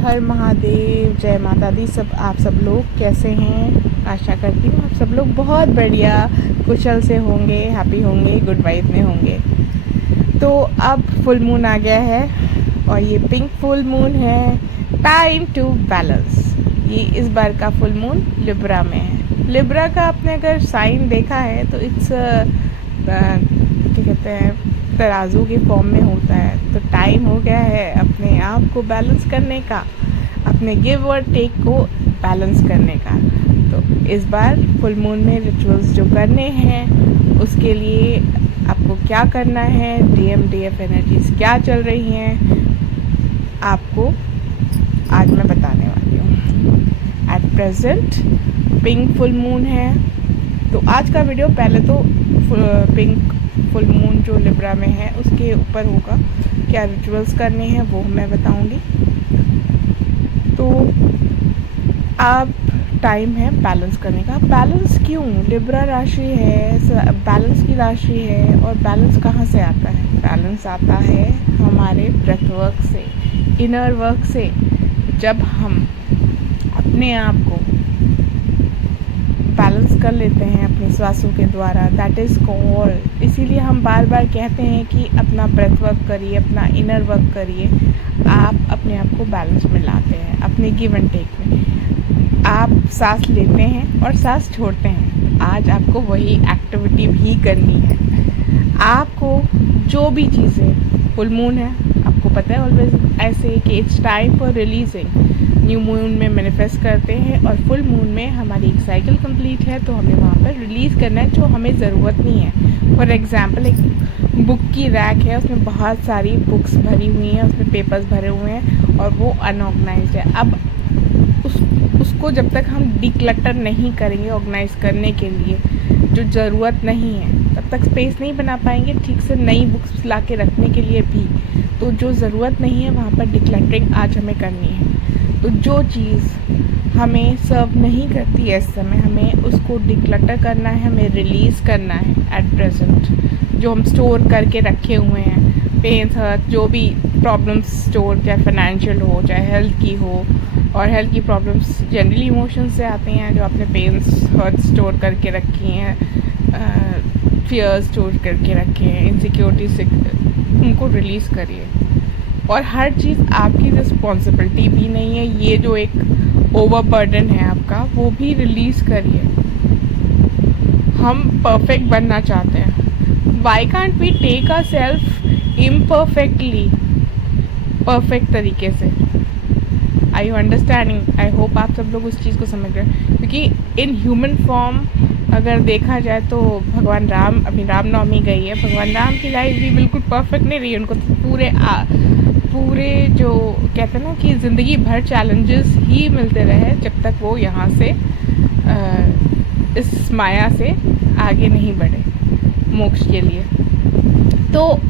हर महादेव, जय माता दी। सब आप सब लोग कैसे हैं? आशा करती हूँ आप सब लोग बहुत बढ़िया कुशल से होंगे, हैप्पी होंगे, गुड वाइब में होंगे। तो अब फुल मून आ गया है और ये पिंक फुल मून है, टाइम टू बैलेंस। ये इस बार का फुल मून लिब्रा में है। लिब्रा का आपने अगर साइन देखा है तो इट्स क्या कहते हैं, तराजू के फॉर्म में होता है। तो टाइम हो गया है अपने आप को बैलेंस करने का, अपने गिव और टेक को बैलेंस करने का। तो इस बार फुल मून में रिचुअल्स जो करने हैं उसके लिए आपको क्या करना है, DMDF एनर्जीज क्या चल रही हैं, आपको आज मैं बताने वाली हूँ। At present pink full moon है। तो आज का वीडियो पहले तो पिंक फुल मून जो लिब्रा में है उसके ऊपर होगा, क्या रिचुअल्स करने हैं वो मैं बताऊंगी। तो अब टाइम है बैलेंस करने का। बैलेंस क्यों? लिब्रा राशि है, बैलेंस की राशि है। और बैलेंस कहाँ से आता है? बैलेंस आता है हमारे ब्रेथ वर्क से, इनर वर्क से। जब हम अपने आप को बैलेंस कर लेते हैं अपने श्वासों के द्वारा, दैट इज़ कॉल्ड। इसीलिए हम बार बार कहते हैं कि अपना ब्रेथ वर्क करिए, अपना इनर वर्क करिए। आप अपने आप को बैलेंस में लाते हैं अपने गिव एंड टेक में। आप सांस लेते हैं और सांस छोड़ते हैं। आज आपको वही एक्टिविटी भी करनी है। आपको जो भी चीज़ें, फुल मून है, आपको पता है ऑलवेज ऐसे कि it's time for releasing. New moon में मैनिफेस्ट करते हैं और फुल मून में हमारी एक साइकिल कंप्लीट है, तो हमें वहाँ पर रिलीज़ करना है जो हमें ज़रूरत नहीं है। फॉर एग्जांपल एक बुक की रैक है, उसमें बहुत सारी बुक्स भरी हुई हैं, उसमें पेपर्स भरे हुए हैं और वो अनऑर्गेनाइज्ड है। अब उसको जब तक हम डिक्लटर नहीं करेंगे ऑर्गेनाइज करने के लिए जो ज़रूरत नहीं है, तब तक स्पेस नहीं बना पाएंगे ठीक से नई बुक्स ला के रखने के लिए भी। तो जो ज़रूरत नहीं है वहाँ पर डिक्लटरिंग आज हमें करनी है। तो जो चीज़ हमें सर्व नहीं करती है इस समय, हमें उसको डिक्लटर करना है, हमें रिलीज़ करना है एट प्रेजेंट। जो हम स्टोर करके रखे हुए हैं, पेन, हर्ट, जो भी प्रॉब्लम्स स्टोर, चाहे फाइनेंशियल हो चाहे हेल्थ की हो। और हेल्थ की प्रॉब्लम्स जनरली इमोशंस से आती हैं। जो आपने पेन्स, हर्ट स्टोर करके रखी हैं, फियर स्टोर करके रखे हैं, इनसिक्योरिटी से, उनको रिलीज़ करिए। और हर चीज़ आपकी रिस्पॉन्सिबिलिटी भी नहीं है। ये जो एक ओवरबर्डन है आपका, वो भी रिलीज़ करिए। हम परफेक्ट बनना चाहते हैं। Why can't we take a self imperfectly, perfect तरीके से? I you understanding? I hope आप सब लोग उस चीज़ को समझ रहे हैं। क्योंकि इन ह्यूमन फॉर्म अगर देखा जाए तो भगवान राम, अभी रामनवमी गई है, भगवान राम की लाइफ भी बिल्कुल परफेक्ट नहीं रही। उनको पूरे जो कहते हैं ना कि ज़िंदगी भर चैलेंजेस ही मिलते रहे जब तक वो यहाँ से इस माया से आगे नहीं बढ़े मोक्ष के लिए। तो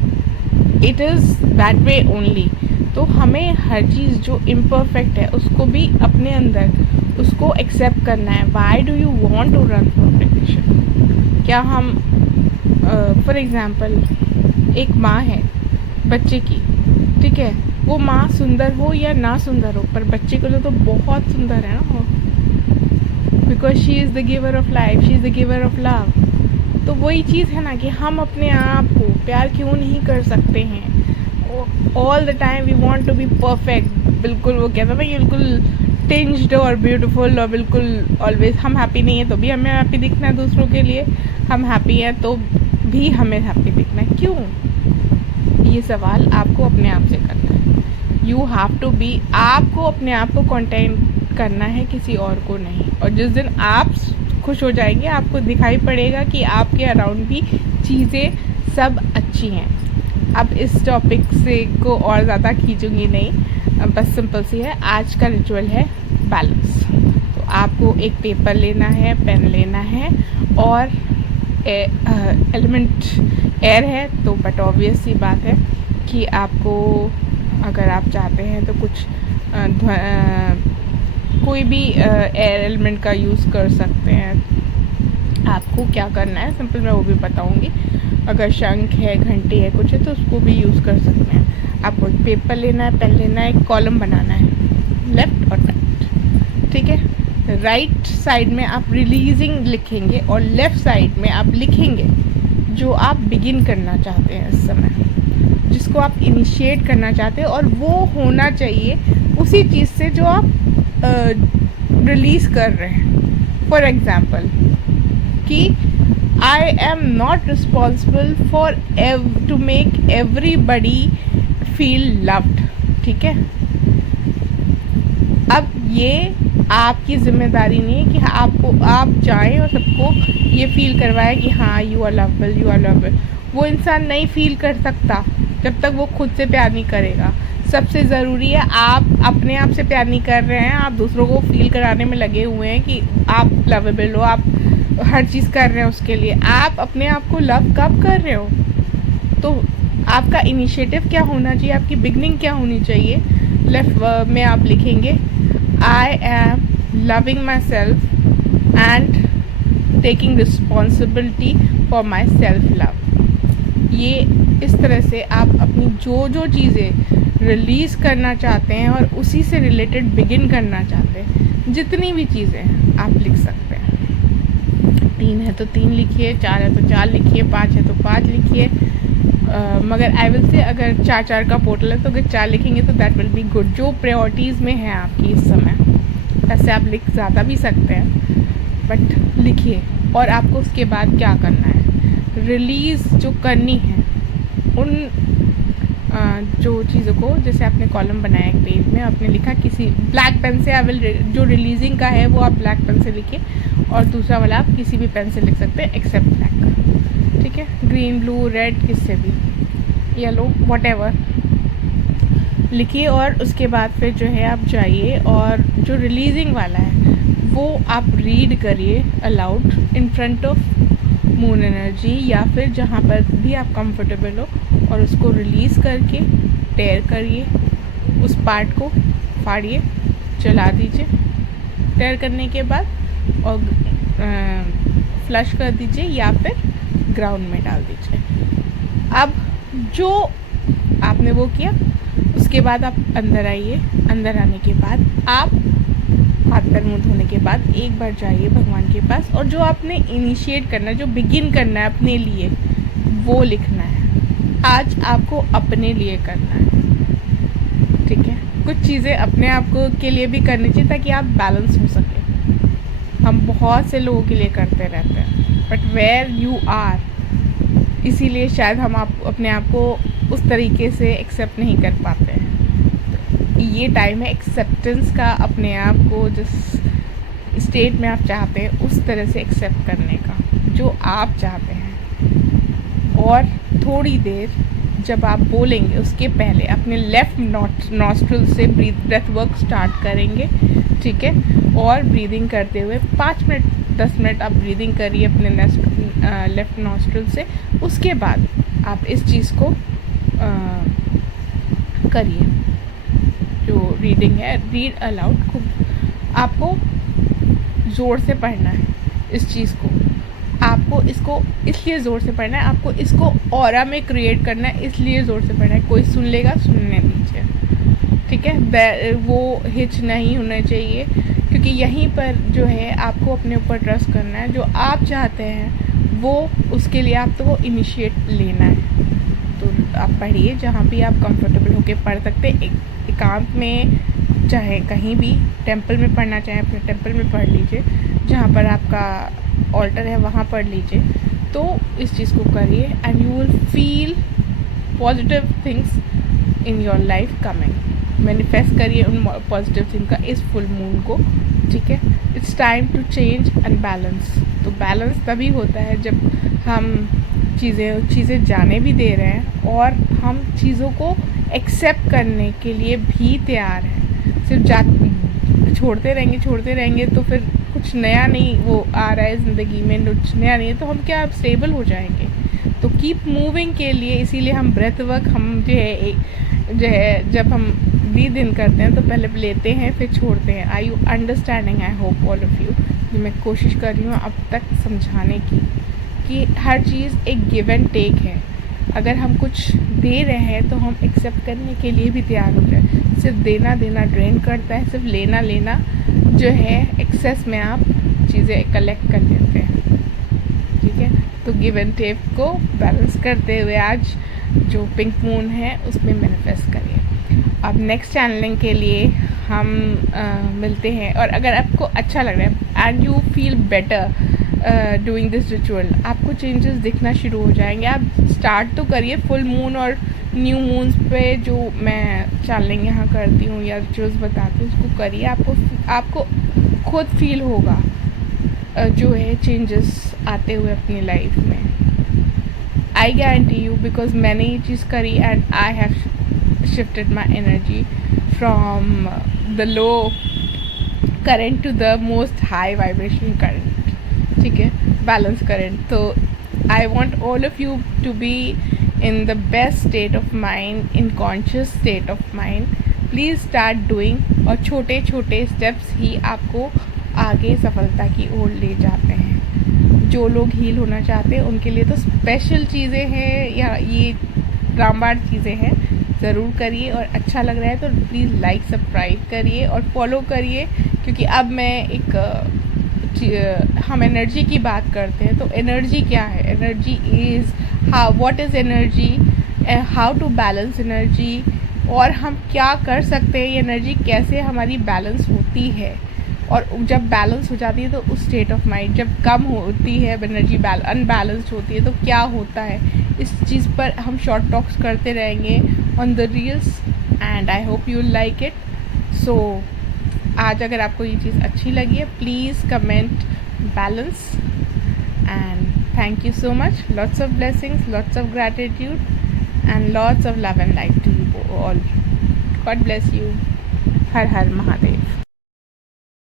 it is that way only. तो हमें हर चीज़ जो इम्परफेक्ट है उसको भी अपने अंदर उसको एक्सेप्ट करना है। Why do you want to run perfection? क्या हम फॉर एग्ज़ाम्पल एक माँ है बच्चे की, ठीक है, वो माँ सुंदर हो या ना सुंदर हो, पर बच्चे के लिए तो बहुत सुंदर है ना वो, because she is the giver of life, she is the giver of love. तो वही चीज़ है ना कि हम अपने आप को प्यार क्यों नहीं कर सकते हैं? All the time we want to be perfect. बिल्कुल वो कहता था कि बिल्कुल टिंज्ड और ब्यूटीफुल, और बिल्कुल ऑलवेज हम हैप्पी नहीं है तो भी हमें हैप्पी दिखना है, दूसरों के लिए हम हैप्पी हैं तो भी हमें हैप्पी दिखना है। क्यों? ये सवाल आपको अपने आप से करना है। यू हैव टू बी, आपको अपने आप को कंटेंट करना है, किसी और को नहीं। और जिस दिन आप खुश हो जाएंगे आपको दिखाई पड़ेगा कि आपके अराउंड भी चीज़ें सब अच्छी हैं। अब इस टॉपिक से को और ज़्यादा खींचूंगी नहीं, बस सिंपल सी है। आज का रिचुअल है बैलेंस। तो आपको एक पेपर लेना है, पेन लेना है, और एलिमेंट एयर है तो बट ऑब्वियस सी बात है कि आपको अगर आप चाहते हैं तो कुछ कोई भी एयर एलिमेंट का यूज़ कर सकते हैं। आपको क्या करना है सिंपल मैं वो भी बताऊंगी। अगर शंख है, घंटी है, कुछ है तो उसको भी यूज़ कर सकते हैं। आपको एक पेपर लेना है, पेन लेना है, एक कॉलम बनाना है। राइट साइड में आप रिलीजिंग लिखेंगे और लेफ़्ट साइड में आप लिखेंगे जो आप बिगिन करना चाहते हैं इस समय, जिसको आप इनिशिएट करना चाहते हैं, और वो होना चाहिए उसी चीज़ से जो आप रिलीज़ कर रहे हैं। फॉर एग्ज़ाम्पल कि I am not responsible for to make everybody feel loved. ठीक है, अब ये आपकी ज़िम्मेदारी नहीं है कि आप जाएं और सबको ये फील करवाएं कि हाँ you are lovable, you are lovable. वो इंसान नहीं फील कर सकता जब तक वो खुद से प्यार नहीं करेगा। सबसे ज़रूरी है आप अपने आप से प्यार नहीं कर रहे हैं, आप दूसरों को फील कराने में लगे हुए हैं कि आप लवेबल हो, आप हर चीज़ कर रहे हैं उसके लिए। आप अपने आप को लव कब कर रहे हो? तो आपका इनिशिएटिव क्या होना चाहिए, आपकी बिगनिंग क्या होनी चाहिए? लेफ्ट में आप लिखेंगे I am loving my self and taking responsibility for my self love. ये इस तरह से आप अपनी जो चीज़ें रिलीज़ करना चाहते हैं और उसी से रिलेटेड बिगिन करना चाहते हैं, जितनी भी चीज़ें आप लिख सकते हैं। 3 है तो 3 लिखिए, 4 है तो 4 लिखिए, 5 है तो 5 लिखिए। मगर आई विल से अगर 4 का पोर्टल है तो अगर 4 लिखेंगे तो दैट विल बी गुड, जो प्रायोरिटीज़ में है आपकी इस समय। ऐसे आप लिख ज़्यादा भी सकते हैं, बट लिखिए। और आपको उसके बाद क्या करना है, रिलीज़ जो करनी है उन जो चीज़ों को, जैसे आपने कॉलम बनाया एक पेज में, आपने लिखा किसी ब्लैक पेन से, जो रिलीजिंग का है वो आप ब्लैक पेन से लिखिए, और दूसरा वाला आप किसी भी पेन से लिख सकते हैं एक्सेप्ट ब्लैक। ठीक है, ग्रीन, ब्लू, रेड, किससे भी, येलो, व्हाटएवर लिखिए। और उसके बाद फिर जो है आप जाइए और जो रिलीजिंग वाला है वो आप रीड करिए allowed in front of moon energy, या फिर जहाँ पर भी आप कंफर्टेबल हो, और उसको रिलीज़ करके टेयर करिए, उस पार्ट को फाड़िए, जला दीजिए, टेयर करने के बाद, और फ्लश कर दीजिए या फिर ग्राउंड में डाल दीजिए। अब जो आपने वो किया, उसके बाद आप अंदर आइए। अंदर आने के बाद आप हाथ पैर मुँह धोने के बाद एक बार जाइए भगवान के पास, और जो आपने इनिशिएट करना है, जो बिगिन करना है अपने लिए, वो लिखना है। आज आपको अपने लिए करना है। ठीक है, कुछ चीज़ें अपने आप को के लिए भी करनी चाहिए ताकि आप बैलेंस हो सके। हम बहुत से लोगों के लिए करते रहते हैं, बट वेयर यू आर, इसीलिए शायद हम अपने आप को उस तरीके से एक्सेप्ट नहीं कर पाते हैं। ये टाइम है एक्सेप्टेंस का, अपने आप को जिस स्टेट में आप चाहते हैं उस तरह से एक्सेप्ट करने का, जो आप चाहते हैं। और थोड़ी देर जब आप बोलेंगे उसके पहले अपने लेफ़्ट नॉस्ट्रिल से ब्रेथ वर्क स्टार्ट करेंगे। ठीक है, और ब्रीदिंग करते हुए 5 मिनट 10 मिनट आप ब्रीदिंग करिए अपने लेफ़्ट नॉस्ट्रिल से। उसके बाद आप इस चीज़ को करिए, जो रीडिंग है, रीड अलाउड। खूब आपको ज़ोर से पढ़ना है इस चीज़ को, आपको इसको इसलिए ज़ोर से पढ़ना है, आपको इसको ऑरा में क्रिएट करना है, इसलिए ज़ोर से पढ़ना है। कोई सुन लेगा, सुनने दीजिए। ठीक है, वो हिच नहीं होना चाहिए, क्योंकि यहीं पर जो है आपको अपने ऊपर ट्रस्ट करना है। जो आप चाहते हैं वो, उसके लिए आप तो वो इनिशिएट लेना है। तो आप पढ़िए जहाँ भी आप कंफर्टेबल होके पढ़ सकते हैं, एकांत में, चाहे कहीं भी, टेंपल में पढ़ना चाहें अपने टेंपल में पढ़ लीजिए, जहाँ पर आपका ऑल्टर है वहाँ पढ़ लीजिए। तो इस चीज़ को करिए and you will feel positive things in your life coming. Manifest करिए उन पॉजिटिव थिंग का इस फुल मून को। ठीक है, it's time to change and balance. तो बैलेंस तभी होता है जब हम चीज़ें जाने भी दे रहे हैं और हम चीज़ों को एक्सेप्ट करने के लिए भी तैयार हैं। सिर्फ छोड़ते रहेंगे तो फिर कुछ नया नहीं वो आ रहा है ज़िंदगी में, कुछ नया नहीं है, तो हम क्या स्टेबल हो जाएंगे। तो कीप मूविंग के लिए, इसीलिए हम ब्रेथ वर्क, हम जो है जब हम ब्रीथ इन करते हैं तो पहले लेते हैं फिर छोड़ते हैं। I you understanding? I hope all of you. जो मैं कोशिश कर रही हूँ अब तक समझाने की कि हर चीज़ एक गिव एंड टेक है। अगर हम कुछ दे रहे हैं तो हम एक्सेप्ट करने के लिए भी तैयार हो जाए। सिर्फ देना देना ड्रेन करता है, सिर्फ लेना लेना जो है एक्सेस में आप चीज़ें कलेक्ट कर लेते हैं। ठीक है, तो गिव एंड टेक को बैलेंस करते हुए आज जो पिंक मून है उसमें मैनिफेस्ट करिए। अब नेक्स्ट चैनलिंग के लिए हम मिलते हैं। और अगर आपको अच्छा लग रहा है and you feel better doing this ritual, आपको चेंजेस दिखना शुरू हो जाएंगे। आप स्टार्ट तो करिए फुल मून और न्यू मून्स पे जो मैं चैनलिंग यहाँ करती हूँ या रिचुअल्स बताती हूँ उसको करिए। आपको खुद फील होगा जो है चेंजेस आते हुए अपनी लाइफ में। आई गारंटी यू, बिकॉज मैंने ये चीज़ करी and I have shifted my energy from the low current to the most high vibration current. ठीक है, बैलेंस करंट। तो I want all of you to be in the best state of mind, in conscious state of mind. Please start doing, और छोटे छोटे steps ही आपको आगे सफलता की ओर ले जाते हैं। जो लोग हील होना चाहते हैं उनके लिए तो स्पेशल चीज़ें हैं या ये रामबाण चीज़ें हैं, ज़रूर करिए। और अच्छा लग रहा है तो प्लीज़ लाइक सब्सक्राइब करिए और फॉलो करिए, क्योंकि अब मैं हम एनर्जी की बात करते हैं। तो एनर्जी क्या है? Energy is what is energy, how to balance energy, और हम क्या कर सकते हैं, ये एनर्जी कैसे हमारी बैलेंस होती है। और जब बैलेंस हो जाती है तो उस स्टेट ऑफ माइंड जब कम होती है, एनर्जी अनबैलेंस्ड होती है तो क्या होता है, इस चीज़ पर हम शॉर्ट टॉक्स करते रहेंगे on the reels and I hope you like it. So आज अगर आपको ये चीज़ अच्छी लगी है please comment balance and thank you so much. Lots of blessings, lots of gratitude and lots of love and light to you all. God bless you. Har Har Mahadev.